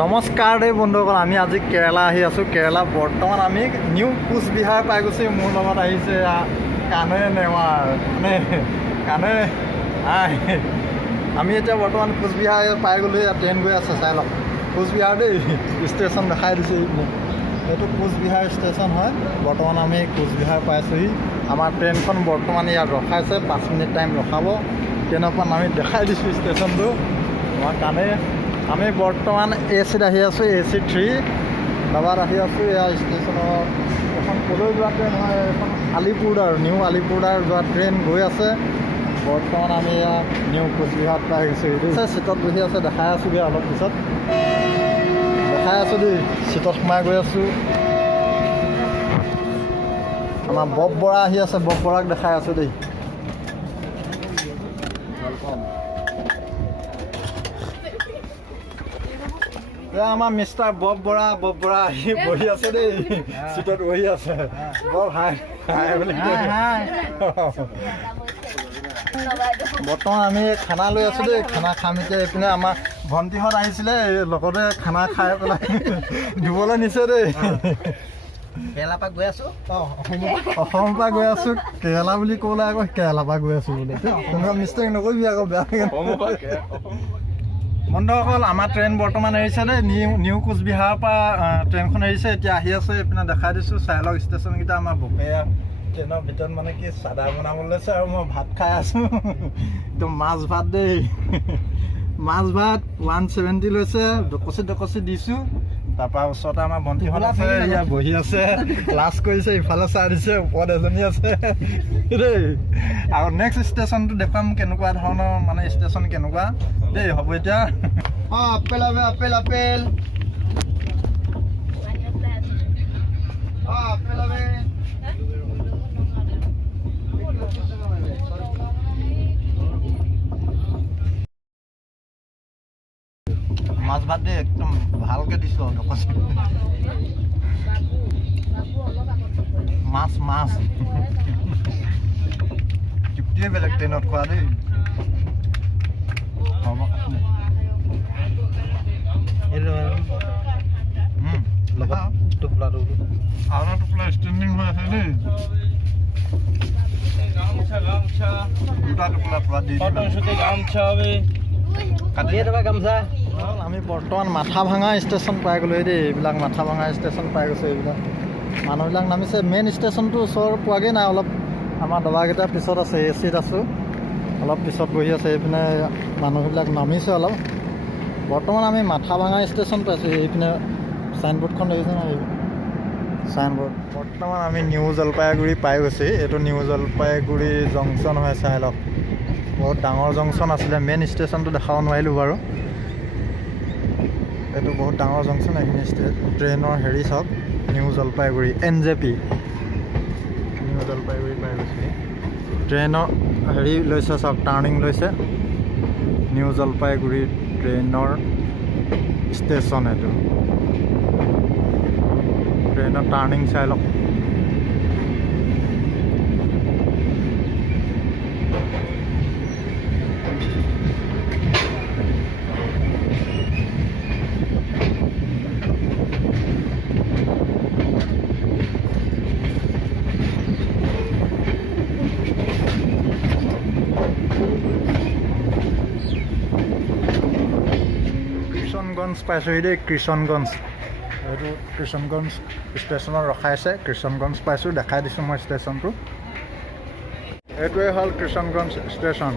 নমস্কাৰ দেই বন্ধুসকল, আমি আজি কেৰেলা আহি আছোঁ। কেৰেলা বৰ্তমান আমি নিউ কোচবিহাৰ পাই গৈছোঁ। মোৰ লগত আহিছে কানে নেৱাৰ মানে কানে আমি এতিয়া বৰ্তমান কোচবিহাৰ পাই গ'লোঁ। ইয়াত ট্ৰেইন গৈ আছে, চাই লওক। কোচবিহাৰ দেই, ষ্টেচন দেখাই দিছোঁ। এইটো কোচবিহাৰ ষ্টেচন হয়। বৰ্তমান আমি কোচবিহাৰ পাইছোঁহি। আমাৰ ট্ৰেইনখন বৰ্তমান ইয়াত ৰখাইছে, 5 মিনিট টাইম ৰখাব। ট্ৰেইনৰ পৰা আমি দেখাই দিছোঁ ষ্টেচনটো আমাৰ কানে। আমি বৰ্তমান AC-ত আহি আছোঁ, AC-3 ডাবাত আহি আছোঁ। এয়া ষ্টেচনৰ এখন ক'লৈ যোৱা ট্ৰেইন হয়, এখন আলিপুৰদাৰ, নিউ আলিপুৰদাৰ যোৱা ট্ৰেইন গৈ আছে। বৰ্তমান আমি এয়া নিউ কোচবিহাৰত পাই গৈছোঁ। এইটো চিটত বহি আছে, দেখাই আছোঁগৈ অলপ পিছত। দেখাই আছোঁ দেই, চিটত সোমাই গৈ আছোঁ। আমাৰ বব বৰা আহি আছে, বব বৰাক দেখাই আছোঁ দেই। আমাৰ মিষ্টাৰ বব বৰা আহি বহি আছে দেই, চিটত বহি আছে। বৰ হাই বুলি বৰ্তমান আমি খানা লৈ আছোঁ দেই, খানা খাম এতিয়া। এইপিনে আমাৰ ভণ্টিহঁত আহিছিলে, লগতে খানা খাই পেলাই ধুবলৈ নিছে দেই। কেৰেলাৰ পৰা গৈ আছোঁ, অসমৰ পৰা গৈ আছোঁ। কেৰেলা বুলি ক'লে আকৌ কেৰেলাৰ পৰা গৈ আছোঁ বোলে। তেনেকুৱা মিষ্টেক নকৰিবি আকৌ, বেয়া লাগে। বন্ধুসকল, আমাৰ ট্ৰেইন বৰ্তমান এৰিছে দেই। নিউ কোচবিহাৰৰ পৰা ট্ৰেইনখন এৰিছে, এতিয়া আহি আছে। এইপিনে দেখাই দিছোঁ, চাই লওক ষ্টেচনকেইটা। আমাৰ বপেয়া ট্ৰেইনৰ ভিতৰত মানে কি চাদা বনাবলৈ লৈছে, আৰু মই ভাত খাই আছোঁ। একদম মাছ ভাত দেই, মাছ ভাত 170 লৈছে। ডকচি দিছোঁ। তাৰপৰা ওচৰতে আমাৰ ভণ্টিখন আছে, ইয়াত বহি আছে, ক্লাছ কৰিছে। ইফালে চাই দিছে, ওপৰত এজনী আছে দেই। আৰু নেক্সট ষ্টেচনটো দেখুৱাম, কেনেকুৱা ধৰণৰ মানে ষ্টেচন কেনেকুৱা দেই। হ'ব এতিয়া। আপেল আপেল আপেল মাছ ভাত দেই, একদম ভালকৈ দিছোঁ আৰু মাছ তৃপ্তিয়ে বেলেগ ট্ৰেইনত খোৱা দেই। হ'ব টোপোলা ষ্টেণ্ডিং হৈ আছে দেই। দুটা টোপোলা পূৰা দি গামছা। আমি বৰ্তমান মাথা ভাঙা ষ্টেচন পাই গ'লোঁ দেই। এইবিলাক মাথা ভাঙা ষ্টেচন পাই গৈছোঁ। এইবিলাক মানুহবিলাক নামিছে। মেইন ষ্টেচনটো ওচৰ পোৱাগৈ নাই, অলপ আমাৰ দবাকেইটা পিছত আছে। AC-ত আছোঁ, অলপ পিছত বহি আছে। এইপিনে মানুহবিলাক নামিছে অলপ। বৰ্তমান আমি মাথা ভাঙা ষ্টেচন পাইছোঁ। এইপিনে চাইনবোৰ্ডখন দেখিছে ন, চাইনবোৰ্ড। বৰ্তমান আমি নিউ জলপাইগুৰি পাই গৈছোঁ। এইটো নিউ জলপাইগুৰি জংচন হয়, চাই লওক। বহুত ডাঙৰ জংচন আছিলে। মেইন ষ্টেচনটো দেখাব নোৱাৰিলোঁ বাৰু। এইটো বহুত ডাঙৰ জংচন। এইখিনি ট্ৰেইনৰ হেৰি চাওক, new Jalpaiguri NJP new Jalpaiguri পাই গৈছে। ট্ৰেইনৰ হেৰি লৈছে চাওক, টাৰ্ণিং লৈছে। নিউ জলপাইগুৰি ট্ৰেইনৰ ষ্টেচন। এইটো ট্ৰেইনৰ টাৰ্ণিং চাই লওক। কিষণগঞ্জ পাইছোঁহি দেই, কিষণগঞ্জ। এইটো কিষণগঞ্জ ষ্টেচনত ৰখাইছে। কিষণগঞ্জ পাইছোঁ, দেখাই দিছোঁ মই ষ্টেচনটো। এইটোৱে হ'ল কিষণগঞ্জ ষ্টেচন।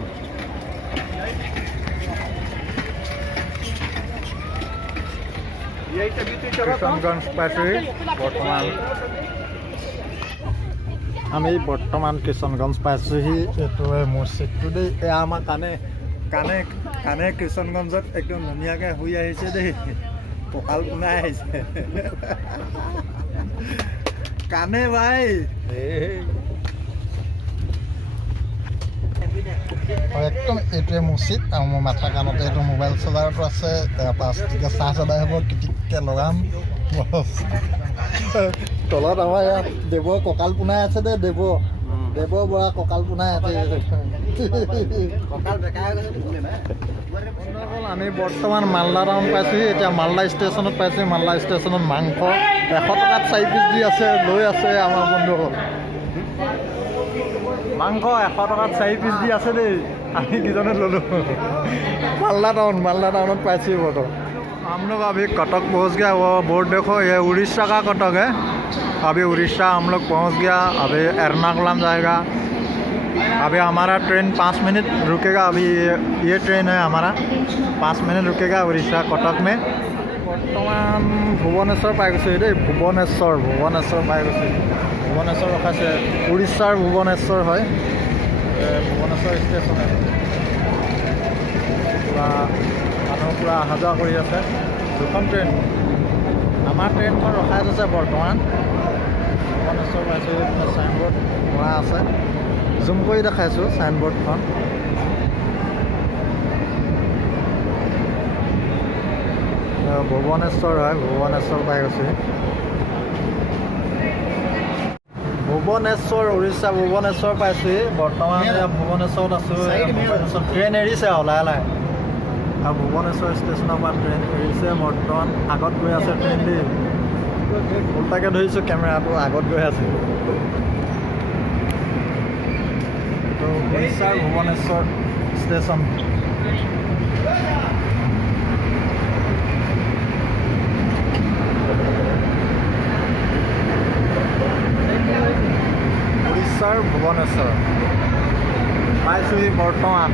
কিষণগঞ্জ পাইছোঁহি বৰ্তমান। আমি বৰ্তমান কিষণগঞ্জ পাইছোঁহি। এইটোৱে মোৰ চিটটো দেই। এয়া আমাৰ কানে কিষণগঞ্জত একদম ধুনীয়াকৈ শুই আহিছে দেই, কঁকাল পোনাই আহিছে। কানে ভাই একদম এইটোৱে মোৰ চিট। আৰু মোৰ মাথা কাণতে এইটো মোবাইল চাৰ্জাৰটো আছে। প্লাষ্টিকৰ চাৰ্জ এদাই হ'ব, কিটিককৈ লগাম। তলত আমাৰ ইয়াত দেৱৰ কঁকাল পোনাই আছে দেই। দেৱ বৰা কঁকাল পোনাই আছে। কঁকাল বেকা হৈ গৈছে। আমি বৰ্তমান মালদা টাউন পাইছোঁহি এতিয়া মালদা ষ্টেচনত পাইছোঁ মালদা ষ্টেচনত মাংস 100 টকাত 4 পিচ দি আছে লৈ আছে আমাৰ বন্ধুসকল মাংস 100 টকাত 4 পিচ দি আছে দেই আমি কিজনে ল'লোঁ मालदा टाउन पाइसी वो तो हम लोग अभी कटक पहुंच गया वो बोर्ड देखो ये उड़ीसा का कटक है अभी उड़ीसा हम लोग पहुंच गया अभी एर्नाकुलम जाएगा अभी हमारा ट्रेन 5 मिनट रुकेगा अभी ये ट्रेन है हमारा 5 मिनट रुकेगा उड़ीसा कटक में बर्तमान भुवनेश्वर पाई गई दे भुवनेश्वर पाई गई भुवनेश्वर रखा से उड़ीसार भुवनेश्वर है भुवनेश्वर स्टेशन है মানুহ পুৰা অহা যোৱা কৰি আছে দুখন ট্ৰেইন আমাৰ ট্ৰেইনখন ৰখাই আছে বৰ্তমান ভুৱনেশ্বৰ পাইছোঁ চাইনবোৰ্ড মৰা আছে জুম কৰি দেখাইছোঁ চাইনবোৰ্ডখন ভুৱনেশ্বৰ হয় ভুৱনেশ্বৰ পাই গৈছে ভুৱনেশ্বৰ উৰিষ্যা ভুৱনেশ্বৰ পাইছোঁ বৰ্তমান ভুৱনেশ্বৰত আছোঁ ট্ৰেইন এৰিছে লাহে লাহে আৰু ভুৱনেশ্বৰ ষ্টেচনৰ পৰা ট্ৰেইন এৰিছে বৰ্তমান আগত গৈ আছে ট্ৰেইন দি উল্টাকৈ ধৰিছোঁ কেমেৰাটো আগত গৈ আছে তো উৰিষ্যাৰ ভুৱনেশ্বৰ ষ্টেচন উৰিষ্যাৰ ভুৱনেশ্বৰ পাইছোঁহি বৰ্তমান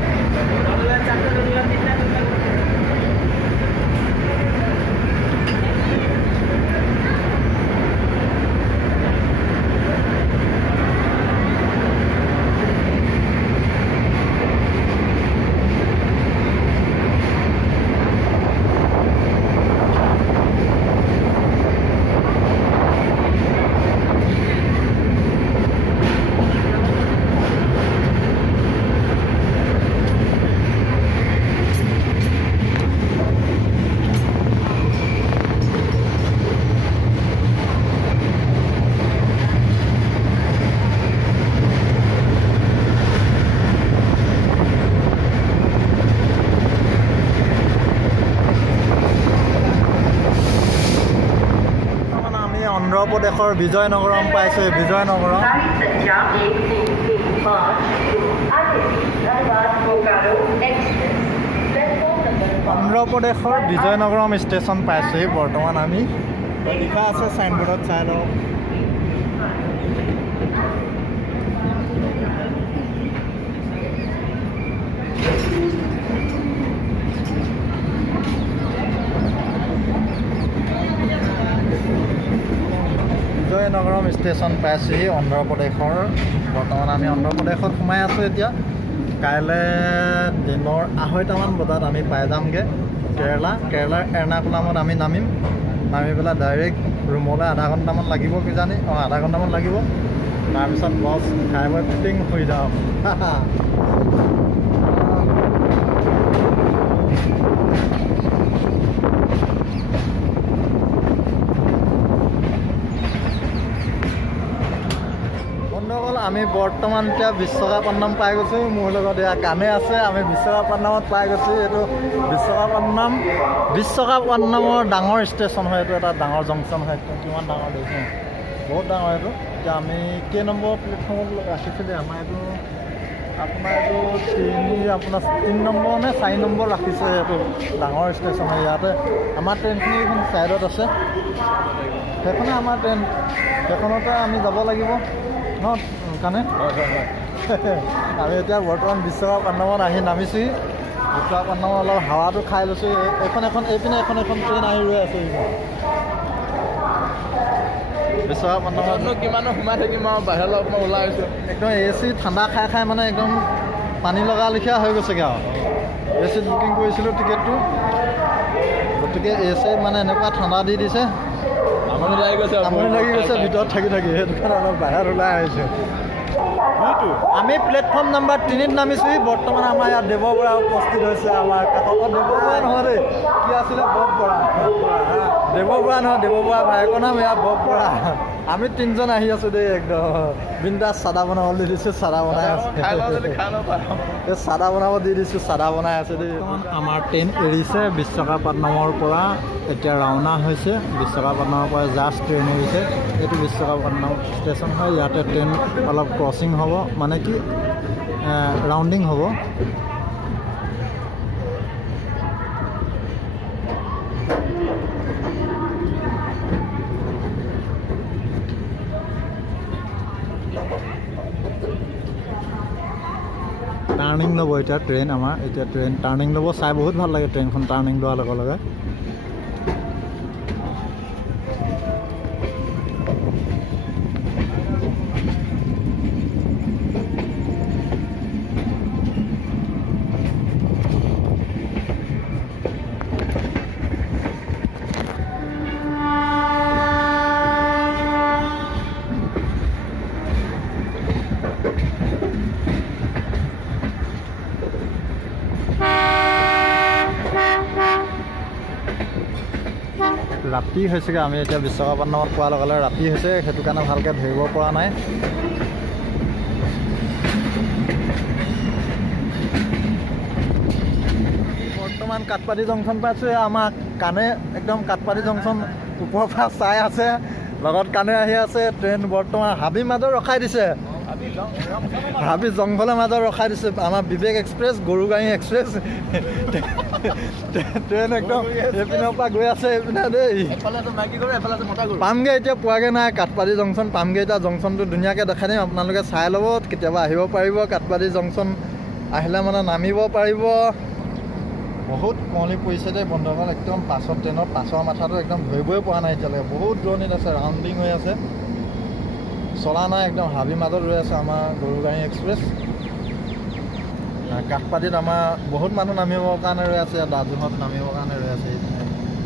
অন্ধ্ৰপ্ৰদেশৰ বিজয়নগৰম পাইছোঁ বিজয়নগৰম অন্ধ্ৰপ্ৰদেশৰ বিজয়নগৰম ষ্টেচন পাইছোঁ বৰ্তমান আমি লিখা আছে চাইনবোৰ্ডত চাই লওক বিজয়নগৰম ষ্টেচন পাইছোঁহি অন্ধ্ৰপ্ৰদেশৰ বৰ্তমান আমি অন্ধ্ৰপ্ৰদেশত সোমাই আছোঁ এতিয়া কাইলৈ দিনৰ 2:30মান বজাত আমি পাই যামগৈ কেৰেলাৰ এৰ্নাকুলামত আমি নামি পেলাই ডাইৰেক্ট ৰুমলৈ আধা ঘণ্টামান লাগিব কিজানি আধা ঘণ্টামান লাগিব তাৰপিছত বছ খাই বৈ ফিটিং হৈ যাম আমি বৰ্তমান এতিয়া বিশ্বকাপন্নম পাই গৈছোঁ মোৰ লগত এয়া কাণে আছে আমি বিশ্বকাপন্নমত পাই গৈছোঁ এইটো বিশ্বকাপন্নমৰ ডাঙৰ ষ্টেচন হয় এইটো এটা ডাঙৰ জংচন হয় কিমান ডাঙৰ দেখিছোঁ বহুত ডাঙৰ এইটো এতিয়া আমি কেই নম্বৰ প্লেটফৰ্মত ৰাখিছিলোঁ আমাৰ এইটো আপোনাৰ এইটো 3 নম্বৰ নে 4 নম্বৰ ৰাখিছে এইটো ডাঙৰ ষ্টেচন হয় ইয়াতে আমাৰ ট্ৰেইনখিনি এইখন ছাইডত আছে সেইখনে আমাৰ ট্ৰেইন সেইখনতে আমি যাব লাগিব ন কাৰণে আমি এতিয়া বৰ্তমান বিশ্বকাপন্নমত আহি নামিছোঁ বিশ্বকাপন্নমত অলপ হাৱাটো খাই লৈছোঁ এইপিনে এখন ট্ৰেইন আহি ৰৈ আছোঁ বিশ্বকাপন্নমত কিমানো সোমাই থাকিম আৰু বাহিৰলৈ অকণমান ওলাই আহিছোঁ একদম AC ঠাণ্ডা খাই মানে একদম পানী লগা লেখীয়া হৈ গৈছেগৈ আৰু AC বুকিং কৰিছিলোঁ টিকেটটো গতিকে AC মানে এনেকুৱা ঠাণ্ডা দি দিছে আমনি লাগি গৈছে ভিতৰত থাকি সেইটো কাৰণে অলপ বাহিৰত ওলাই আহিছোঁ আমি প্লেটফৰ্ম নম্বৰ 3ত নামিছোঁ বৰ্তমান আমাৰ ইয়াত দেৱবৰা উপস্থিত হৈছে আমাৰ কাষত দেৱবৰা নহয় দেই কি আছিলে বৰা দেৱবৰা নহয়, দেৱবৰা ভাইকৰ নাম এয়া বৰবৰা। আমি তিনিজন আহি আছোঁ দেই, একদম বিন্দাছ চাদা বনাব দি দিছোঁ, চাদা বনাই আছে। চাদা বনাব দি দিছোঁ, চাদা বনাই আছে দেই। আমাৰ ট্ৰেইন এৰিছে বিশাখাপট্টনমৰ পৰা, এতিয়া ৰাওনা হৈছে। বিশাখাপট্টনমৰ পৰা জাষ্ট ট্ৰেইন এৰিছে। এইটো বিশাখাপট্টনম ষ্টেচন হয়, ইয়াতে ট্ৰেইন অলপ ক্ৰচিং হ'ব, মানে কি ৰাউণ্ডিং হ'ব। টাৰ্ণিং ল'ব এতিয়া ট্ৰেইন, আমাৰ এতিয়া ট্ৰেইন টাৰ্ণিং ল'ব। চাই বহুত ভাল লাগে ট্ৰেইনখন টাৰ্ণিং লোৱাৰ লগে লগে। ৰাতি হৈছেগৈ, আমি এতিয়া বিশাখাপট্টনমত পোৱাৰ লগে লগে ৰাতি হৈছে, সেইটো কাৰণে ভালকৈ ধৰিব পৰা নাই। বৰ্তমান কাঠপাতি জংচন পাইছোঁ। আমাক কাণে একদম কাঠপাতি জংচন ওপৰৰ পৰা চাই আছে, লগত কাণে আহি আছে। ট্ৰেইন বৰ্তমান হাবিৰ মাজত ৰখাই দিছে, হাবি জংঘলৰ মাজত ৰখাই দিছে। আমাৰ বিবেক এক্সপ্ৰেছ, গৰুগাড়ী এক্সপ্ৰেছ ট্ৰেইন একদম এইপিনৰ পৰা গৈ আছে, এইপিনে দেই পামগৈ। এতিয়া পোৱাগৈ নাই কাঠপাতি জংচন, পামগৈ এতিয়া। জংচনটো ধুনীয়াকৈ দেখাই দিম, আপোনালোকে চাই ল'ব, কেতিয়াবা আহিব পাৰিব। কাঠপাতি জংচন আহিলে মানে নামিব পাৰিব। বহুত কুঁৱলী পৰিছে দেই বন্ধুসকল, একদম পাছত ট্ৰেইনত পাছৰ মাথাটো একদম ধৰিবই পৰা নাই এতিয়ালৈকে। বহুত দূৰণিত আছে, ৰাউণ্ডিং হৈ আছে, চলা নাই, একদম হাবিৰ মাজত ৰৈ আছে আমাৰ গৰুগাড়ী এক্সপ্ৰেছ। কাঠপাতিত আমাৰ বহুত মানুহ নামিবৰ কাৰণে ৰৈ আছে, দাদুহঁত নামিবৰ কাৰণে ৰৈ আছে।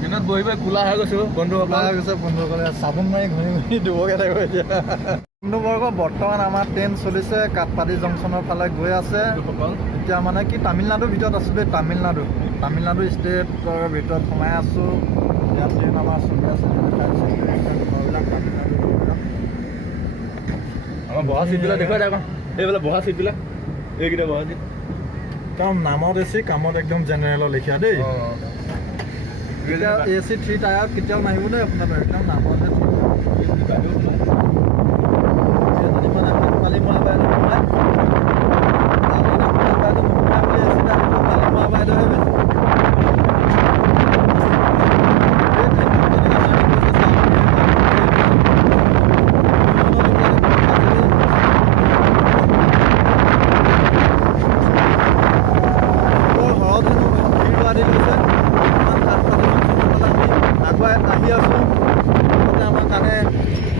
দিনত বহি বহি কোলা হৈ গৈছোঁ বন্ধুসকল, হৈ গৈছে বন্ধুসকলে। চাবোন মাৰি ঘূৰি ঘূৰি দিবগৈ লাগিব এতিয়া। বন্ধুবৰ্গ, বৰ্তমান আমাৰ ট্ৰেইন চলিছে, কাঠপাতি জংচনৰ ফালে গৈ আছে। এতিয়া মানে কি তামিলনাডুৰ ভিতৰত আছোঁ দেই, তামিলনাডু ষ্টেটৰ ভিতৰত সোমাই আছোঁ। ইয়াত ট্ৰেইন আমাৰ চলি আছে। আমাৰ বহা চিটবিলাক দেখুৱাই দে আকৌ, এইবিলাক বহা চিটবিলাক, এইকেইটা বহা চিট একদম নামত এচি, কামত একদম জেনেৰেলৰ লেখীয়া দেই। এতিয়া AC 3 টায়াৰ কেতিয়াও নাহিব দেই আপোনাৰ, একদম নামতে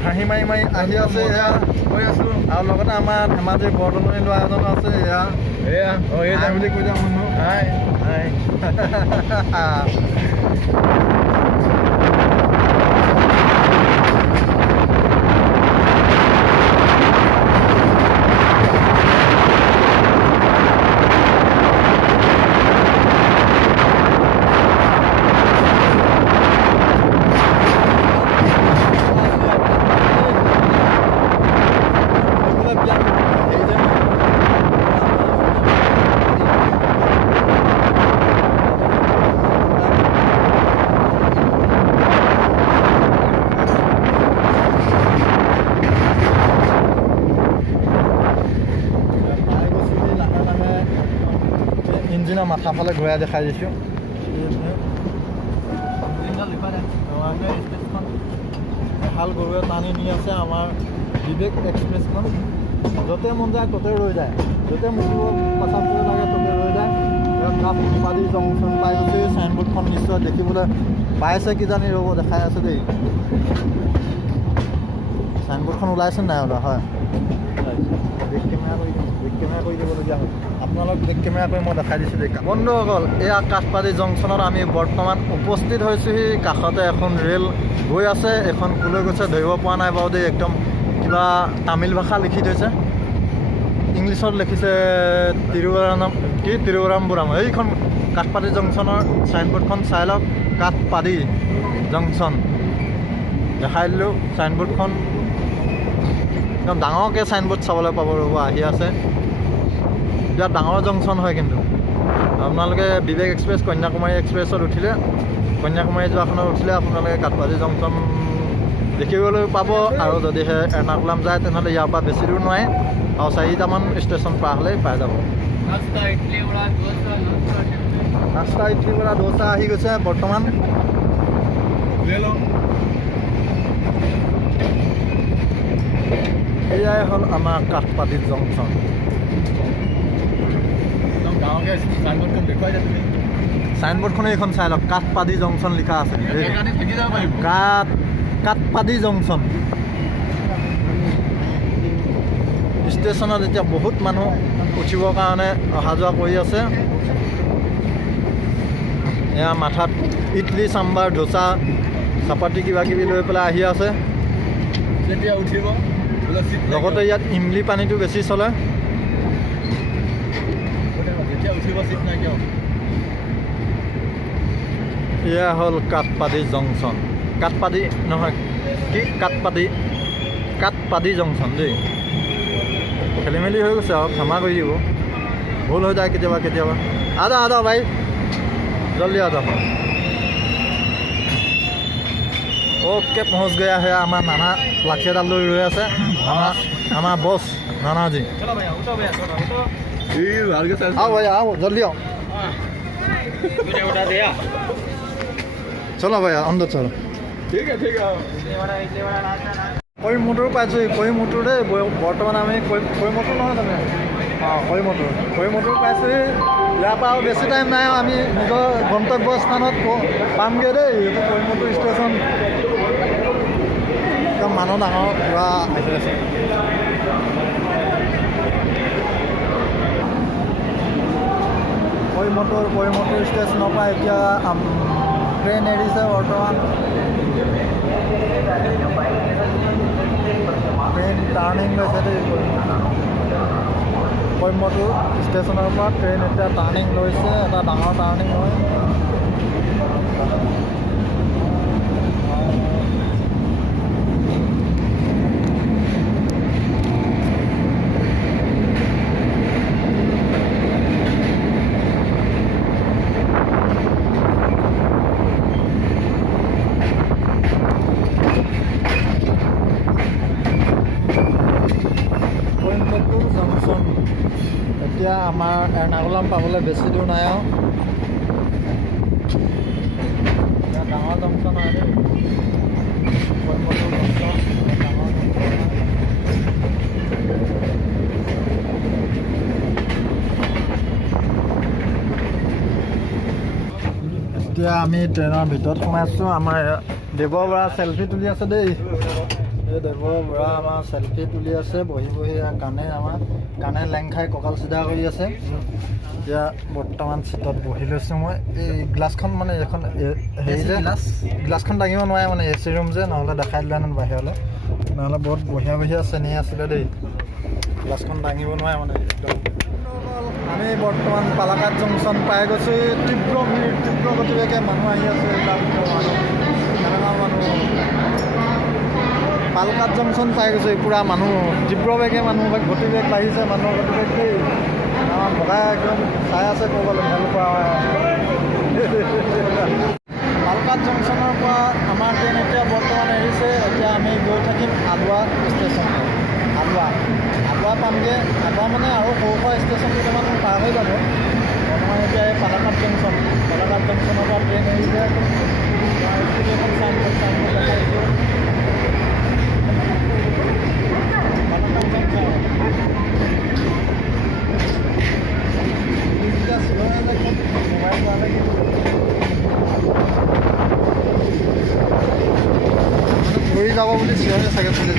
হাঁহি মাৰি মাৰি আহি আছে এয়া কৈ আছোঁ। আৰু লগতে আমাৰ ধেমাজি বৰদলনি ল'ৰা এজন আছে, এয়া বুলি কৈ দিয়া মানুহ। ইঞ্জিনৰ মাথা ফালে ঘূৰাই দেখাই দিছোঁ। এহাল গৰুৱে টানি নি আছে আমাৰ বিবেক এক্সপ্ৰেছখন। য'তে মন যায় ত'তে ৰৈ যায়, য'তে মুঠিব পাচাব কৰিব লাগে ত'তে ৰৈ যায়। কাঠপাতি জংচন পাই গৈছে, চাইনবোৰ্ডখন নিশ্চয় দেখিবলৈ পাইছে কিজানি, ৰ'ব দেখাই আছে দেই। চাইনবোৰ্ডখন ওলাইছে নাই ওলা? হয়, বেক কেমেৰা কৰি দিবলগীয়া হয়। আপোনালোক বেক কেমেৰা কৰি মই দেখাই দিছোঁ দেই। বন্ধুসকল, এয়া কাঠপাতি জংচনত আমি বৰ্তমান উপস্থিত হৈছোঁহি। কাষতে এখন ৰেল গৈ আছে, এখন ক'লৈ গৈছে ধৰিব পৰা নাই বাৰু দেই। একদম কিবা তামিল ভাষা লিখি থৈছে, ইংলিছত লিখিছে তিৰুৱনন্তপুৰম। এইখন কাঠপাতি জংচনৰ চাইনবোৰ্ডখন চাই লওক। কাঠপাদি জংচন দেখাই দিলোঁ চাইনবোৰ্ডখন একদম ডাঙৰকৈ চাইনবোৰ্ড চাবলৈ পাব ৰ'ব আহি আছে বিৰাট ডাঙৰ জংচন হয় কিন্তু আপোনালোকে বিবেক এক্সপ্ৰেছ কন্যাকুমাৰী এক্সপ্ৰেছত উঠিলে কন্যাকুমাৰী যোৱাখনত উঠিলে আপোনালোকে কাঠপাদি জংচন দেখিবলৈ পাব আৰু যদিহে এৰ্ণাকুলাম যায় তেনেহ'লে ইয়াৰ পৰা বেছি দূৰ নোৱাৰে আৰু 4টামান ষ্টেচন পাৰ হ'লেই পাই যাব নাস্তা ইডলি বৰা দোচা আহি গৈছে বৰ্তমান এয়াই হ'ল আমাৰ কাঠপাদি জংচন চাইনবোৰ্ডখনে এইখন চাই লওক কাঠপাদি জংচন লিখা আছে কাঠপাদি জংচন ষ্টেচনত এতিয়া বহুত মানুহ উঠিবৰ কাৰণে অহা যোৱা কৰি আছে এয়া মাথাত ইডলি চাম্বাৰ ধোচা চাপাতি কিবা কিবি লৈ পেলাই আহি আছে যেতিয়া উঠিব লগতে ইয়াত ইমলি পানীটো বেছি চলে যেতিয়া উঠিব চিট নাইকিয়া এয়া হ'ল কাঠপাদি জংচন কাঠপাদি নহয় কি কাঠপাদি জংচন দেই খেলি মেলি হৈ গৈছে আৰু ক্ষমা কৰি দিব ভুল হৈ যায় কেতিয়াবা কেতিয়াবা আদা ভাই জলদি আদা ओके पहुंच गया है हमारा नाना लाठी डाल रही है हमारा बॉस नाना जी आओ भैया आओ जल्दी आओ चलो भैया अंदर चलो ठीक है कोई मोटर पाइছো कोई मोटर दे बर्तमान आम कोई मोटर নহয় তানে कोई मोटर पाइছো ইয়াৰ পৰা বেছি টাইম নাই আমি নিজৰ গন্তব্য স্থানত পামগৈ দেই এইটো कोई मोटर ষ্টেচন একদম মানুহ ডাঙৰ পুৰা আহি আছে कोई मोटर ষ্টেচনৰ পৰা এতিয়া ট্ৰেইন এৰিছে বৰ্তমান ট্ৰেইন টাৰ্ণিং লৈছে দেই कोई मोटर ষ্টেচনৰ পৰা ট্ৰেইন এতিয়া টাৰ্ণিং লৈছে এটা ডাঙৰ টাৰ্ণিং হয় এতিয়া আমাৰ এৰ্ণাকুলাম পাবলৈ বেছি দূৰ নাই আৰু ডাঙৰ জংচন হয় দেই এতিয়া আমি ট্ৰেইনৰ ভিতৰত সোমাইছোঁ আমাৰ দেৱ বৰা চেলফি তুলি আছে দেই দেৱ বৰা আমাৰ চেলফি তুলি আছে বহি কাণে লেং খাই কঁকাল চিধা কৰি আছে এতিয়া বৰ্তমান চিটত বহি লৈছোঁ মই এই গ্লাছখন মানে এখন হেৰি যে গ্লাছখন দাঙিব নোৱাৰে মানে এ চি ৰুম যে নহ'লে দেখাই দিলেহেঁতেন বাহিৰলৈ নহ'লে বহুত বঢ়িয়া চেনি আছিলে দেই গ্লাছখন দাঙিব নোৱাৰে মানে একদম আমি বৰ্তমান পালাকাট জংচন পাই গৈছোঁ তীব্ৰ গতিবেগে মানুহ আহি আছে পালকাট জংচন পাই গৈছে পুৰা মানুহ তীব্ৰবেগে মানুহ গতিবেগ বাঢ়িছে মানুহৰ গতিবেগ দেই আমাৰ বগাই একদম চাই আছে ক'বলৈ ভাল পোৱা পালকাট জংচনৰ পৰা আমাৰ ট্ৰেইন এতিয়া বৰ্তমান এৰিছে এতিয়া আমি গৈ থাকিম আলুৱা ষ্টেচন আলুৱা পামগৈ আলুৱা মানে আৰু সৰু ষ্টেচন কেইটামান পাৰ হৈ যাব বৰ্তমান এতিয়া এই পালকাট জংচনৰ পৰা ট্ৰেইন এৰিছে এখন চাইনবোৰ্ড দেখাইছোঁ ঘূৰি যাব বুলি চিঞৰে চাগে পুলিচ